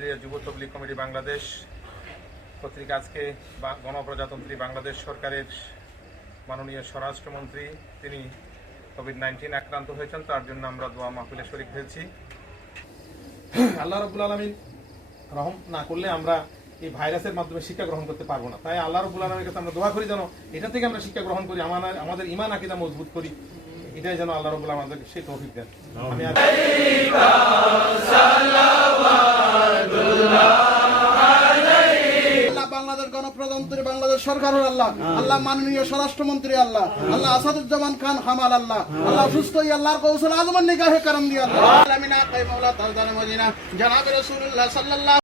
Brasilia যুব তবলিগ committee Bangladesh কর্তৃক আজকে গণপ্রজাতন্ত্রী বাংলাদেশ সরকারের মাননীয় স্বরাষ্ট্রমন্ত্রী তিনি কোভিড-19 আক্রান্ত হয়েছেন, তার জন্য আমরা দোয়া মাহফিলে শরীক হয়েছি। আল্লাহ রাব্বুল আলামিন রহম না করলে আমরা এই ভাইরাসের মাধ্যমে শিক্ষা গ্রহণ করতে পারবো না। তাই আল্লাহ রাব্বুল আলামিনের কাছে আমরা দোয়া করি যেন এটা থেকে আমরা শিক্ষা গ্রহণ করি, আমাদের ঈমান আকীদা মজবুত করি, এটাই যেন আল্লাহ রাব্বুল আলামিন আমাদেরকে সেই তৌফিক দেন। আমি বাংলাদেশ গণপ্রজাতন্ত্রী বাংলাদেশ সরকারের আল্লাহ আল্লাহ মাননীয় স্বরাষ্ট্রমন্ত্রী আল্লাহ আল্লাহ আসাদুজ্জামান খান হামাল আল্লাহ আল্লাহ সুস্থ আল্লাহর কৌশল আজমান নিগাহে করম দিয়া আল্লাহ আলামিন আকাই মাওলা তাআলা মদিনা জনাব রাসূলুল্লাহ সাল্লাল্লাহু